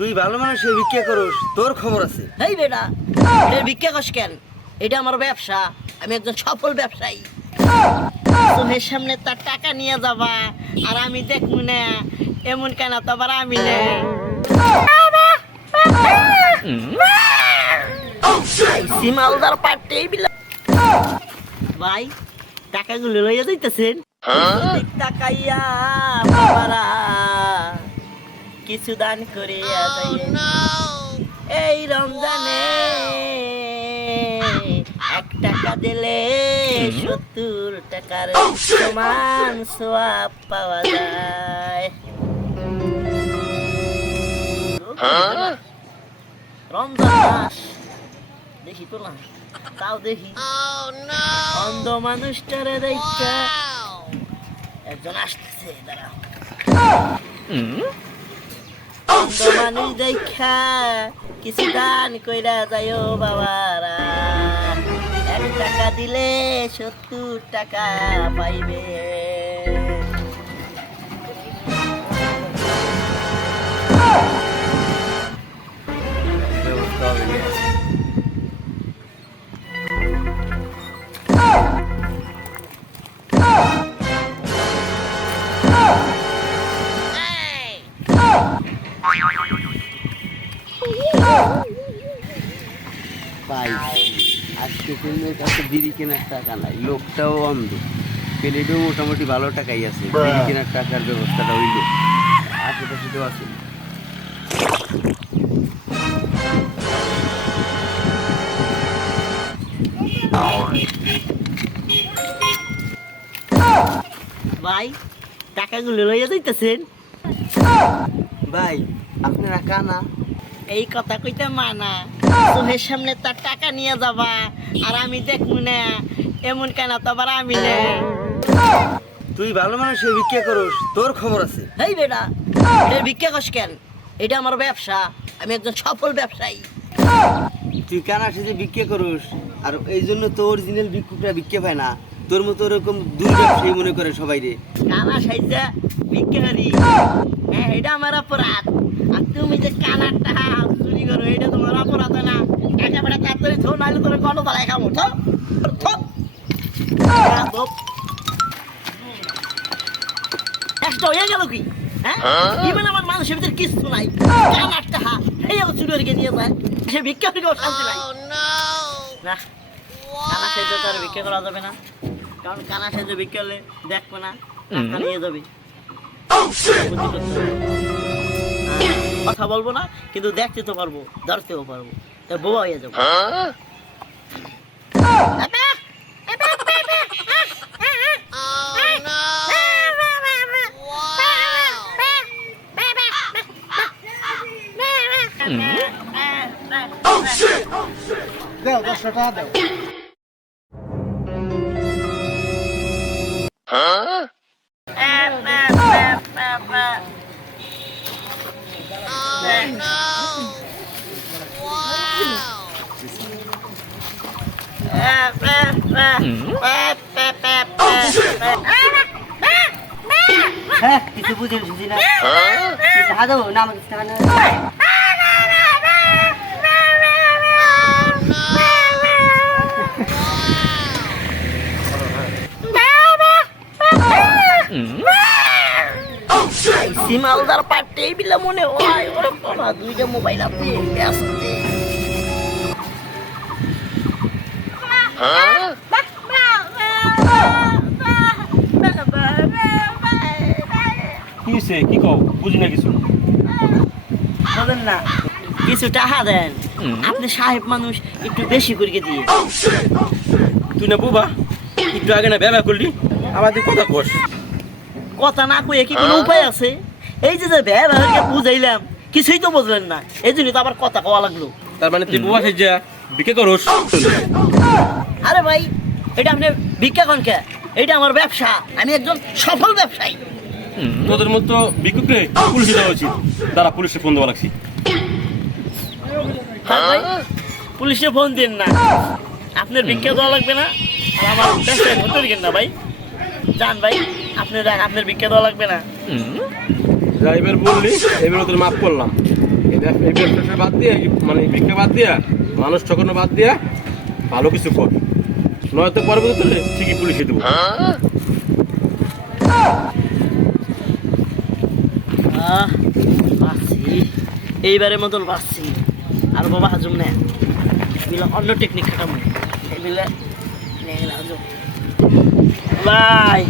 তুই ভালো মানুষ ভিক্ষা করস, তোর খবর আছে। এই বেটা, এটা ভিক্ষা কস কেন? এটা আমার ব্যবসা, আমি একজন সফল ব্যবসায়ী। তোমার সামনে তার টাকা নিয়ে যাবা আর আমি দেখবো না, এমন কেন? তো আবার আমি না সিমালদার পাটে ভাই, টাকাগুলো লইয়া যাইতেছেন। টাকাইয়া বাবারা কিছু দান করে এই রমজানে 1 টাকা দিলে 70 টাকার সমান সোয়াব পাওয়া যায়। রমজান মাস দেখি তো না, তাও দেখি অন্ধ মানুষটারে দেখা একজন আসতেছে, দাঁড়াও। অন্ধ মানুষ দেখা কিছু দান কইরা যাইও বাবারা, 1 টাকা দিলে 70 টাকা পাইবে। ব্যবস্থা হবে না। ভাই, আজকে তোমার কাছে বিড়ি কেনার টাকা নাই, লোকটাও অন্ধ, পেলেটেও মোটামুটি ভালো টাকাই আছে, বিড়ি কেনার টাকার ব্যবস্থাটা হইল। আশেপাশে তো আছে। ভাই, টাকাগুলো লইয়া যাইতেছেন। ভাই, আপনারা কানা? এই কথা কইতে মানা, তোমার সামনে তার টাকা নিয়ে যাবা আর আমি দেখবো না, এমন কেন? তো আবার আমি না তুই ভালো মানুষ ভিক্ষা করস, তোর খবর আছে। এই বেটা, এটা ভিক্ষা কস কেন? এটা আমার ব্যবসা, আমি একজন সফল ব্যবসায়ী। তুই কানা সেজে ভিক্ষা করস, আর এই জন্য তো অরিজিনাল ভিক্ষুকরা ভিক্ষা পায় না, তোর মতো ওরকম দুর্ব্যবসায়ী মনে করে সবাই রে। কানা সাইজা ভিক্ষা করি, হ্যাঁ এটা আমার অপরাধ। আর তুমি যে কানার টাকা চুরি করো, এটা তোমার অপরাধ না? একেবারে তাড়াতাড়ি থো, নাহলে তোর গণতলায় খাবো। থো থো, একটা হয়ে গেল কি? হ্যাঁ, ইভেন আমার মানুষের ভিতরে কিছু নাই, কানার টাকা এই চুরি করে নিয়ে যায়, সে ভিক্ষা করেও শান্তি নাই। না, কানা সাইজে তো আর ভিক্ষা করা যাবে না, কারণ কানা সাইজে ভিক্ষা হলে দেখবো না, টাকা নিয়ে যাবে। কথা বলবো না, কিন্তু দেখতে তো পারবো, ধরতেও পারবো, তাই বোবা হয়ে যাবো। দাও 10 টাকা দাও। হ্যাঁ, কিছু বুঝি না, টাকা দেবো না, আমাকে টাকা নেই। সিমালদার পাটে বিলা মনে হয় ওরা বাবা, 2টা মোবাইল আছে ব্যস্ত। কি হইছে? কি কও? বুঝি না কিছু। বলেন না, কিছু টাকা দেন, আপনি সাহেব মানুষ, একটু বেশি করে দিয়ে। তুই না বুবা, একটু আগে না ব্যবহার করলি, আবার তুই কথা কস। কথা না কয়ে কি কোনো উপায় আছে? এই যে ব্যবহারকে বুঝাইলাম, কিছুই তো বুঝলেন না, এই জন্যই তো আবার কথা কওয়া লাগলো। তার মানে তুই বুবা সেজা বিকে করস? আরে ভাই, এটা আপনি ভিক্ষা কন কে? এটা আমার ব্যবসা, আমি একজন সফল ব্যবসায়ী। তোদের মতো বিকুকে পুলিশে দেওয়া উচিত। তারা পুলিশে ফোন দেওয়া লাগছি। হ্যাঁ ভাই, পুলিশে ফোন দিন না, আপনার ভিক্ষা দেওয়া লাগবে না, আর আমার ব্যবসায় ধরতে দিবেন না ভাই। যান ভাই, আপনি যান, আপনার ভিক্ষা দেওয়া লাগবে না। ড্রাইভার বললি, এবার তোর মাফ করলাম। এই ব্যবসা বাদ দিয়ে মানে ভিক্ষা বাদ দিয়া মানুষ ঠকানো বাদ দিয়া ভালো কিছু কর, নয়তো পরবর্তীতে ঠিকই পুলিশে দেবো। বাঁচছি, এইবারের মতন বাঁচছি। আর বাবা হাজুম না, এগুলো অন্য টেকনিক খাটাম, এগুলো হাজুম। ভাই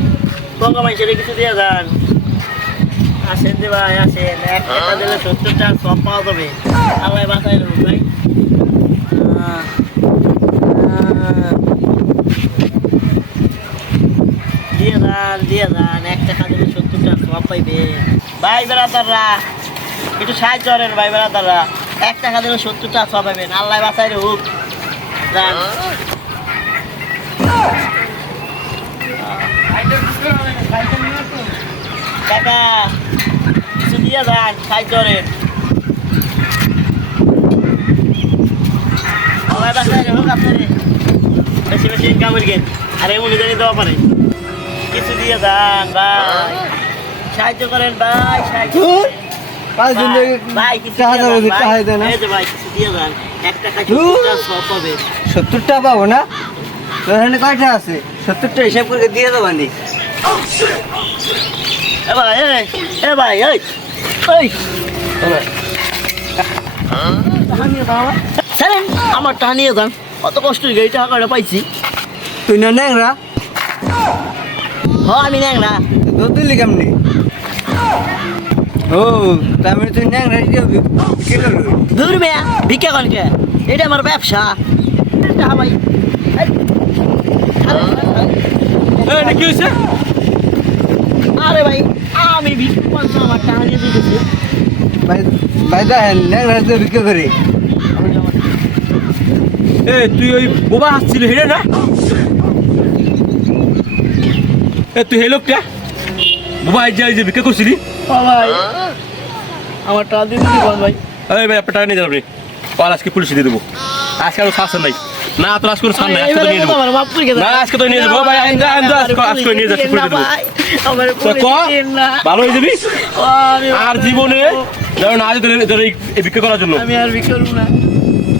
বঙ্গা মাইসের কিছু দিয়ে যান। আসেন যে ভাই, আসেন, এক টাকা দিলে 70 টাকা সব পাওয়া যাবে। আল্লাহ বাঁচাই দেবো ভাই। দিয়ে যান, 1 টাকা দিলে 70 টাকা সব পাইবে। ভাই বেড়াদাররা একটু সাহায্য করেন, ভাই বেড়াদাররা 1 টাকা দিলে 70 টাকা সব পাইবেন। আল্লাহ বাঁচাই রে হোক। যান কাকা, কিছু দিয়ে যান, সাহায্য করেন। আল্লাহ বাঁচাই রে হোক আপনারে, বেশি বেশি ইনকাম করেন। আর এমন জানি দেওয়া পারে, কিছু দিয়ে যান ভাই, সাহায্য করেন ভাই, সাহায্য করেন। ভাই কিছু দিয়ে যান, এই যে ভাই কিছু দিয়ে যান, 1 টাকা 70 টাকা সব পাবে। 70 টাকা পাবো না? তোর এখানে কয়টা আছে? 70 টা হিসাব করে দিয়ে দেবো নি। এ ভাই, এ ভাই, ছাড়েন, আমার টাকা নিয়ে যান। কত কষ্ট হয়ে এই টাকাটা পাইছি। তুই না ন্যাংরা? আমি ন্যাংরা। দুধ দিলি কেমনি? ও তার মানে তুই ন্যাংরা কি করবি? দূর মেয়া, ভিক্ষা কনকে, এটা আমার ব্যবসা। টাকা ভাই, কি হয়েছে? আরে ভাই আমি ভিক্ষা করবো, আমার টাকা নিয়ে দিতেছি। ভাই দেখেন ন্যাংরা তো বিক্রি করি। তুই ওই বোবা হাসছিল হেরে না? তুই হে লোকটা বোবা যে ভিক্ষা করছিলি? ভাই আমার টাকা দিয়ে দিবি ভাই। এই ভাই আপনার টাকা নিয়ে যাবেন, আর আজকে পুলিশে দিয়ে দেবো। আজকে আরো শাসন নাই না, তোর আজকে ছাড় নাই, আজকে তো নিয়ে যাবো। না আজকে তো নিয়ে যাবো ভাই, আজকে নিয়ে যাচ্ছি পুলিশে দেবো। ভালো হয়ে যাবি আর জীবনে যেন না তোর এই ভিক্ষা করার জন্য। আমি আর ভিক্ষা করবো না।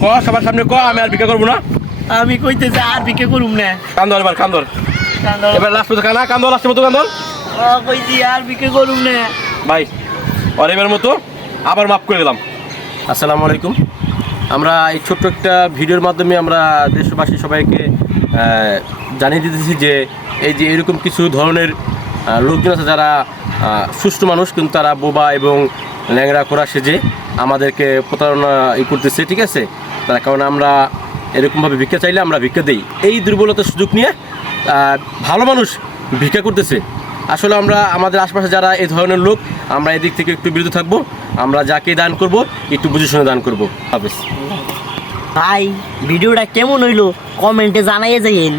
ক সবার সামনে ক আমি আর ভিক্ষা করবো না। আমি কইতেছি আর ভিক্ষা করুম না। কান্দর এবার কান্দর, এবার লাস্ট মতো কানা কান্দর, লাস্টের মতো কান্দর। কইছি আর ভিক্ষা করুম না ভাই, আর এবার মতো আবার মাফ করে দিলাম। আসসালামু আলাইকুম। আমরা এই ছোট্ট একটা ভিডিওর মাধ্যমে আমরা দেশবাসী সবাইকে জানিয়ে দিতেছি যে এই যে এরকম কিছু ধরনের লোকজন আছে যারা সুষ্ঠু মানুষ, কিন্তু তারা বোবা এবং ল্যাংড়া করা সেজে আমাদেরকে প্রতারণা করতেছে, ঠিক আছে? তার কারণে আমরা এরকমভাবে ভিক্ষা চাইলে আমরা ভিক্ষা দিই। এই দুর্বলতার সুযোগ নিয়ে ভালো মানুষ ভিক্ষা করতেছে। আসলে আমরা আমাদের আশপাশে যারা এই ধরনের লোক, আমরা এদিক থেকে একটু বিরত থাকবো। আমরা যাকে দান করব একটু বুঝে শুনে দান করবো। ভাই ভিডিওটা কেমন হইলো কমেন্টে জানাইয়ে যাইন।